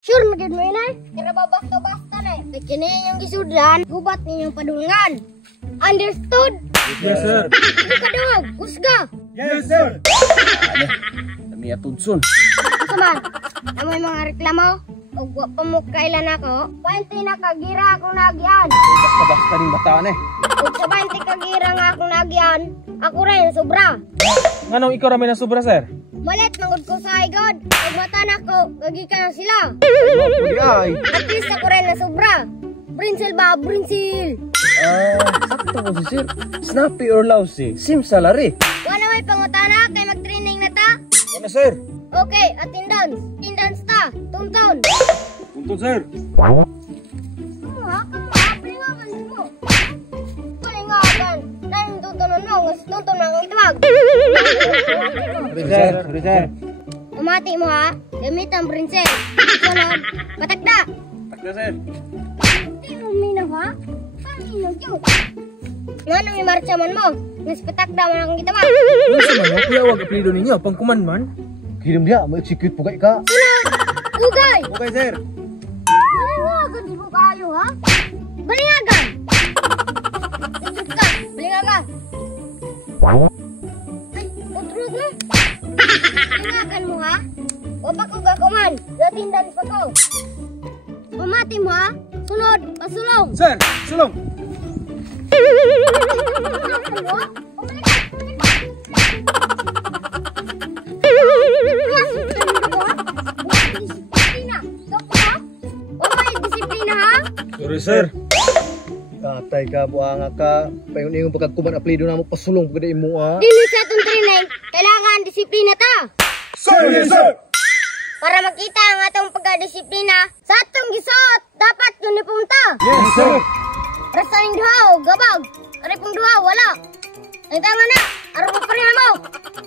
Sure, magiging mo inay. Kaya babasta-basta na eh. Kaya kini yung gisudlan, gubat ninyong padulungan. Understood? Yes, sir. Hindi ka duwag, kusga. Yes, sir. Dami atudson. Ito man, amoy mga reklamo. O pa mo kailan ako, 20 na kagira akong nagyan. Basta-basta rin bataan eh. Kung sa 20 kagira nga akong nagyan, ako rin, sobra. Nganong ikaw rami na sobra, sir? Malit, mangod ko sa igod. Pag mata na ko, gagikan na sila. Ay. At least ako rin na sobra. Brinsil ba? Brinsil! Sakto ko si sir. Snappy or lousy? Sim salary. Wala may pangutana, kay mag-training na ta? Ano, sir? Okay, attendance. Attendance ta. Tuntun. Punto, sir. Palingagan mo. Palingagan. Dahil tutunan mo, tuntun na ang itawag. Sorry, sir. Umati mo ha, gamit ang brinsil. Sunod, patakda. Takda, sir. Hindi mo minaw ha? Paminaw yun. Nga nang imarcha man mo, nas patakda mo ang itawag. Ano man, kuya, wag apelido ninyo. Pangkuman man. Kirim dia, ma-execute po ka. Sunod, ugay. Okay, sir. Balingagan di mo kayo ha? Balingagan. Indot ka, balingagan. Ay, kutrug na. Balingagan mo ha? Wapak ko gakuman, gatindan pa ko. Pamati mo ha? Sunod, pasulong. Sir, sulong. Sorry, sir. Katay ka, buanga ka. Payon-ingon pagkagkuman apelido na mo, pasulong pagkada imo ha. Dili sa itong training, kailangan disiplina ta. Sorry, sir. Para makita ang atong pagkadisiplina, sa atong gisuot, dapat uniform ta. Yes, sir. Rasa ning duha o gabag. Ari pong duha, wala. Ang tama na, araw pa rin mo.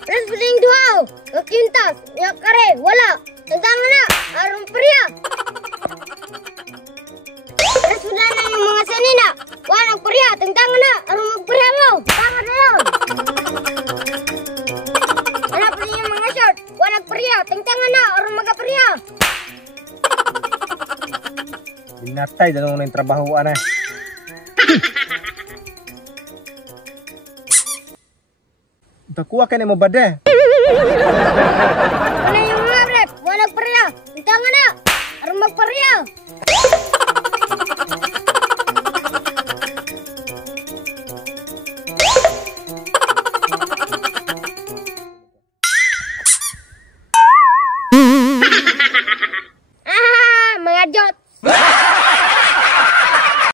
Rasa ning duha o, kakintas, nga kare, wala. Ang tama na, araw pa rin. Rasa na yung mga sanina, wala ang pariya. Ang tama na, araw magpariya mo. Tama na yun. Wala pa rin yung mga short, wala pariya. Ang tama na, araw magpariya. Binatay, dalawa na yung trabahoan eh. Takuha ka na mo bade. Wala yung mga rep, wala pariya. Ang tama na, araw magpariya. Mga jots!